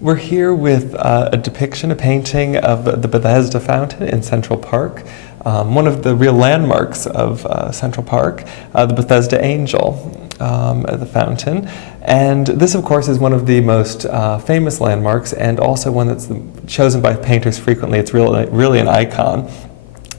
We're here with a depiction, a painting of the Bethesda Fountain in Central Park, one of the real landmarks of Central Park, the Bethesda Angel at the fountain. And this, of course, is one of the most famous landmarks and also one that's chosen by painters frequently. It's really an icon.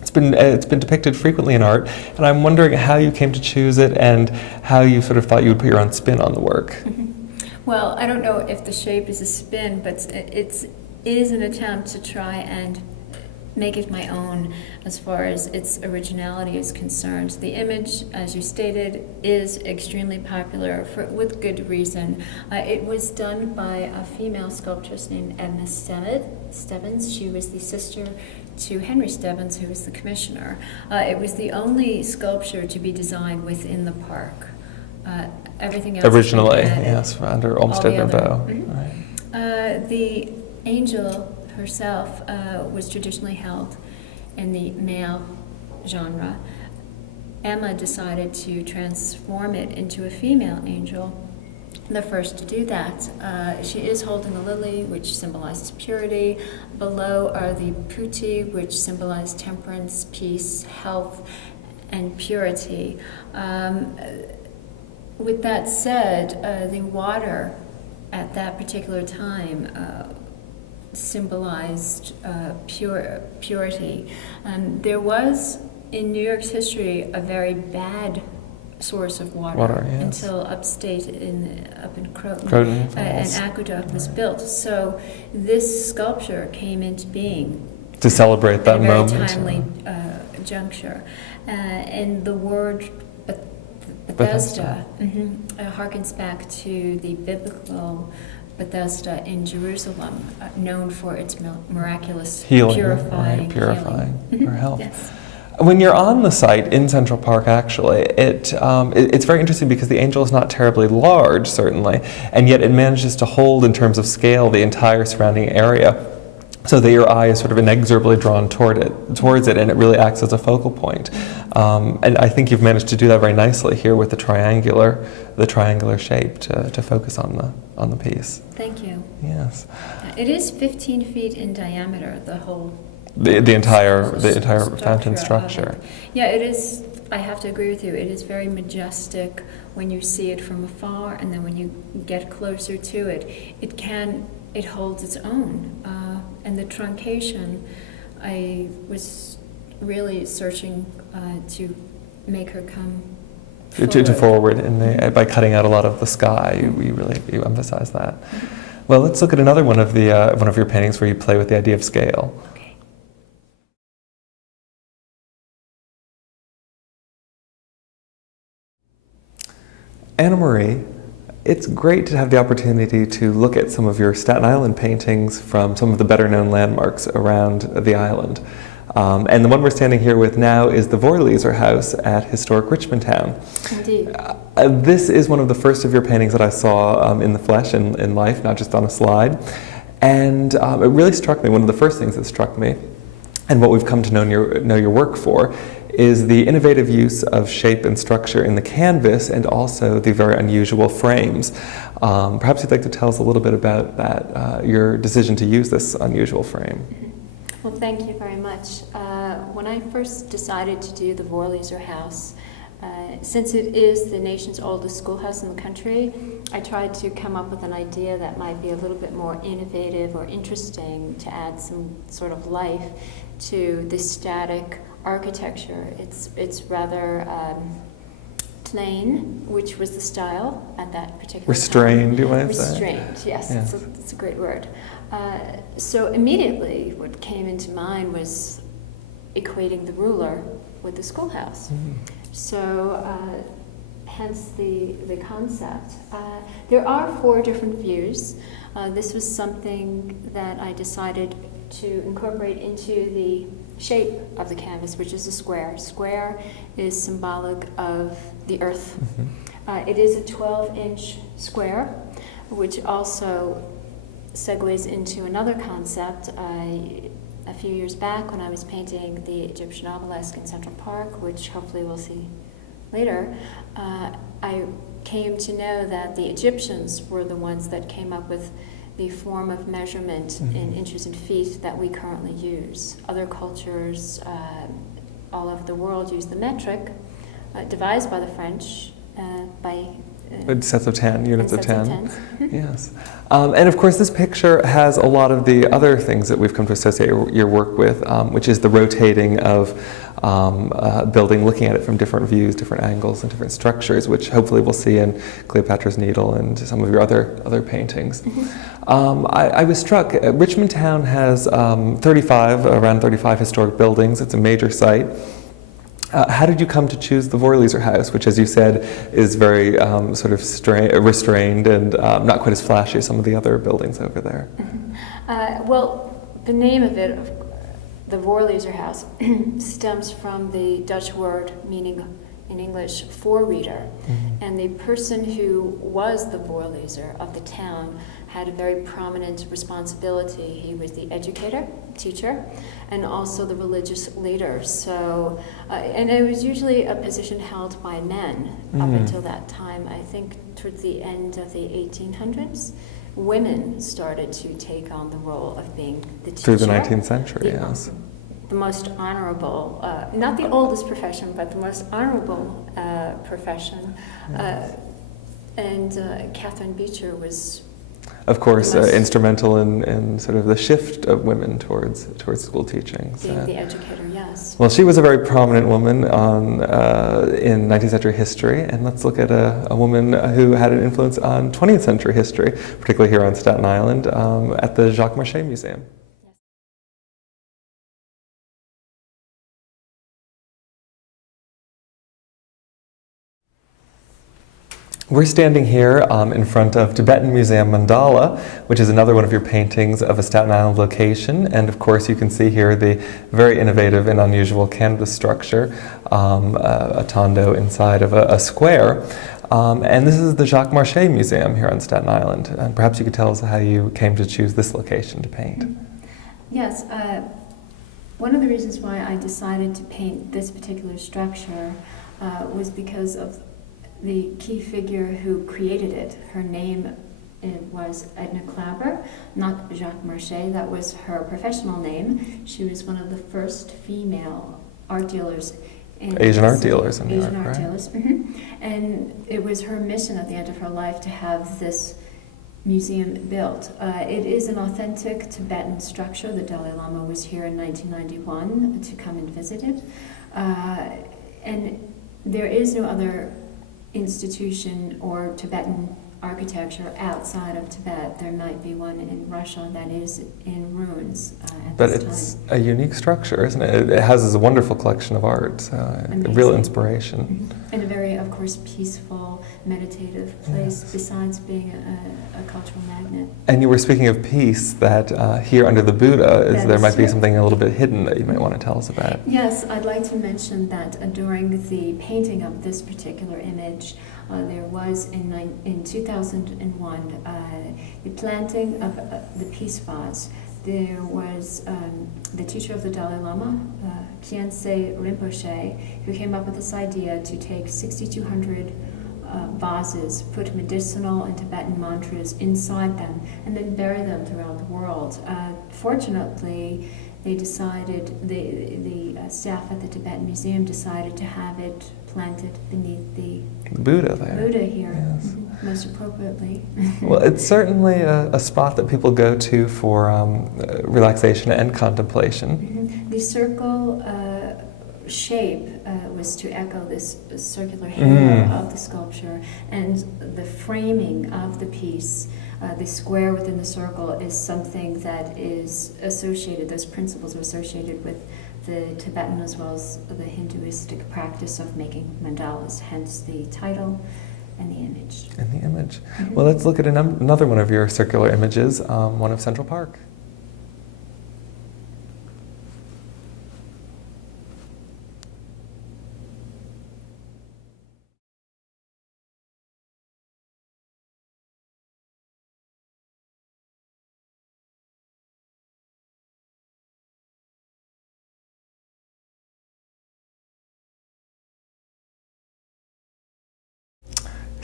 It's been depicted frequently in art, and I'm wondering how you came to choose it and how you sort of thought you would put your own spin on the work. Well, I don't know if the shape is a spin, but it is an attempt to try and make it my own as far as its originality is concerned. The image, as you stated, is extremely popular with good reason. It was done by a female sculptress named Edna Stebbins. She was the sister to Henry Stebbins, who was the commissioner. It was the only sculpture to be designed within the park. Everything else originally, yes, under Olmsted Verbeau. Mm-hmm. Right. The angel herself was traditionally held in the male genre. Emma decided to transform it into a female angel, the first to do that. She is holding a lily, which symbolizes purity. Below are the putti, which symbolize temperance, peace, health, and purity. With that said, the water at that particular time symbolized purity. There was, in New York's history, a very bad source of water yes. Until upstate up in Croton an aqueduct was built. So this sculpture came into being to celebrate that moment. At a very timely juncture. And the word Bethesda harkens back to the biblical Bethesda in Jerusalem, known for its miraculous healing, purifying for health. Yes. When you're on the site in Central Park, actually, it's very interesting because the angel is not terribly large, certainly, and yet it manages to hold, in terms of scale, the entire surrounding area, so that your eye is sort of inexorably drawn towards it, and it really acts as a focal point. And I think you've managed to do that very nicely here with the triangular shape to focus on the piece. Thank you. Yes. It is 15 feet in diameter, the whole. The entire fountain structure. Yeah, it is. I have to agree with you. It is very majestic when you see it from afar, and then when you get closer to it, it holds its own. And the truncation, I was really searching to make her come forward by cutting out a lot of the sky. You emphasize that. Well, let's look at another one of your paintings where you play with the idea of scale. Okay. Anna Marie, it's great to have the opportunity to look at some of your Staten Island paintings from some of the better-known landmarks around the island. And the one we're standing here with now is the Voorlezer House at historic Richmond Town. Indeed. This is one of the first of your paintings that I saw in the flesh, in life, not just on a slide. And it really struck me, one of the first things that struck me, and what we've come to know your work for, is the innovative use of shape and structure in the canvas and also the very unusual frames. Perhaps you'd like to tell us a little bit about that, your decision to use this unusual frame. Well, thank you very much. When I first decided to do the Voorlezer House, since it is the nation's oldest schoolhouse in the country, I tried to come up with an idea that might be a little bit more innovative or interesting to add some sort of life to the static architecture. It's rather plain, which was the style at that particular Restrained, time. you want to say? Restrained, yes, yeah. It's a great word. So immediately what came into mind was equating the ruler with the schoolhouse. Mm-hmm. So hence the concept. There are 4 different views. This was something that I decided to incorporate into the shape of the canvas, which is a square. Square is symbolic of the earth. Mm-hmm. It is a 12-inch square, which also segues into another concept. A few years back, when I was painting the Egyptian obelisk in Central Park, which hopefully we'll see later, I came to know that the Egyptians were the ones that came up with the form of measurement in inches and feet that we currently use. Other cultures all over the world use the metric, devised by the French, Sets of 10, units of 10. Mhm. Yes. And of course, this picture has a lot of the other things that we've come to associate your work with, which is the rotating of a building, looking at it from different views, different angles, and different structures, which hopefully we'll see in Cleopatra's Needle and some of your other paintings. I was struck, Richmond Town has around 35 historic buildings. It's a major site. How did you come to choose the Vorleser House, which, as you said, is very sort of restrained and not quite as flashy as some of the other buildings over there? Well, the name of it, the Vorleser House, stems from the Dutch word meaning in English voorreader. And the person who was the Voorleser of the town had a very prominent responsibility. He was the educator, teacher, and also the religious leader. So, and it was usually a position held by men up until that time. I think towards the end of the 1800s, women started to take on the role of being the teacher. Through the 19th century, yes. The most honorable, not the oldest profession, but the most honorable profession. And Catherine Beecher was, of course, instrumental in sort of the shift of women towards school teaching. Being the educator, yes. Well, she was a very prominent woman in 19th century history, and let's look at a woman who had an influence on 20th century history, particularly here on Staten Island, at the Jacques Marchais Museum. We're standing here in front of Tibetan Museum Mandala, which is another one of your paintings of a Staten Island location. And of course, you can see here the very innovative and unusual canvas structure, a tondo inside of a square. And this is the Jacques Marchais Museum here on Staten Island. And perhaps you could tell us how you came to choose this location to paint. Yes, one of the reasons why I decided to paint this particular structure was because of the key figure who created it. Her name was Edna Klaber, not Jacques Marchais. That was her professional name. She was one of the first female art dealers in Asian art dealers in New Asian York, art right? dealers. And it was her mission at the end of her life to have this museum built. It is an authentic Tibetan structure. The Dalai Lama was here in 1991 to come and visit it. And there is no other institution or Tibetan architecture outside of Tibet. There might be one in Russia that is in ruins But this it's time. a unique structure, isn't it? It has a wonderful collection of art, a real inspiration. And a very, of course, peaceful, meditative place, besides being a cultural magnet. And you were speaking of peace, that here under the Buddha, there might be true. something a little bit hidden that you might want to tell us about. Yes, I'd like to mention that during the painting of this particular image, there was in 2001 the planting of the peace vase. There was the teacher of the Dalai Lama, Khyentse Rinpoche, who came up with this idea to take 6,200 vases, put medicinal and Tibetan mantras inside them, and then bury them throughout the world. Fortunately, they decided, the staff at the Tibetan Museum decided to have it planted beneath the Buddha there. Buddha here, Yes. most appropriately. Well, it's certainly a spot that people go to for relaxation and contemplation. The circle shape was to echo this circular halo of the sculpture, and the framing of the piece, the square within the circle, is something that is associated, those principles are associated with the Tibetan as well as the Hinduistic practice of making mandalas, hence the title and the image. And the image. Well, let's look at another one of your circular images, one of Central Park.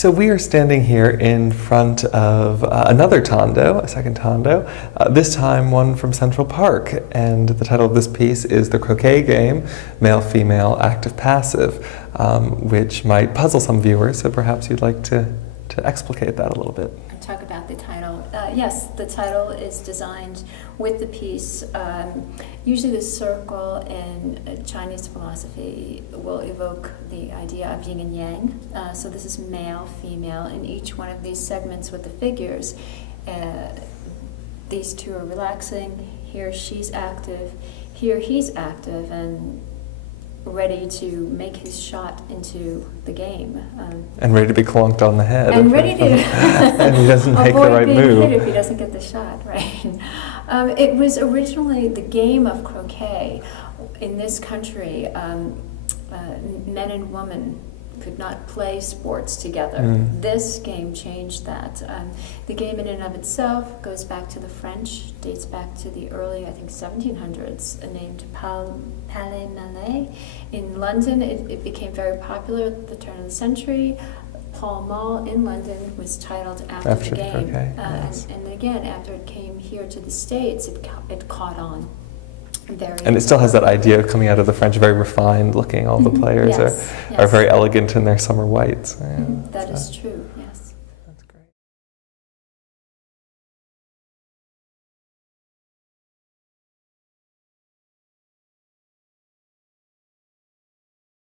So we are standing here in front of another Tondo, a second Tondo, this time one from Central Park. And the title of this piece is The Croquet Game, Male-Female, Active-Passive, which might puzzle some viewers, so perhaps you'd like to explicate that a little bit. Talk about the title. Yes, the title is designed with the piece. Usually the circle in Chinese philosophy will evoke the idea of yin and yang. So this is male, female, in each one of these segments with the figures. These two are relaxing. Here she's active. Here he's active and ready to make his shot into the game. And ready to be clunked on the head. And ready to and he doesn't make the right avoid being move. hit if he doesn't get the shot, right? It was originally the game of croquet. In this country, men and women could not play sports together. This game changed that. The game in and of itself goes back to the French, dates back to the early, I think, 1700s, named Palais Malais. In London, it became very popular at the turn of the century. Pall Mall in London was titled after the game. Okay, yes. And again, after it came here to the States, it caught on. And it still has that idea of coming out of the French, very refined looking. All the players are very elegant in their summer whites. Yeah, that is true.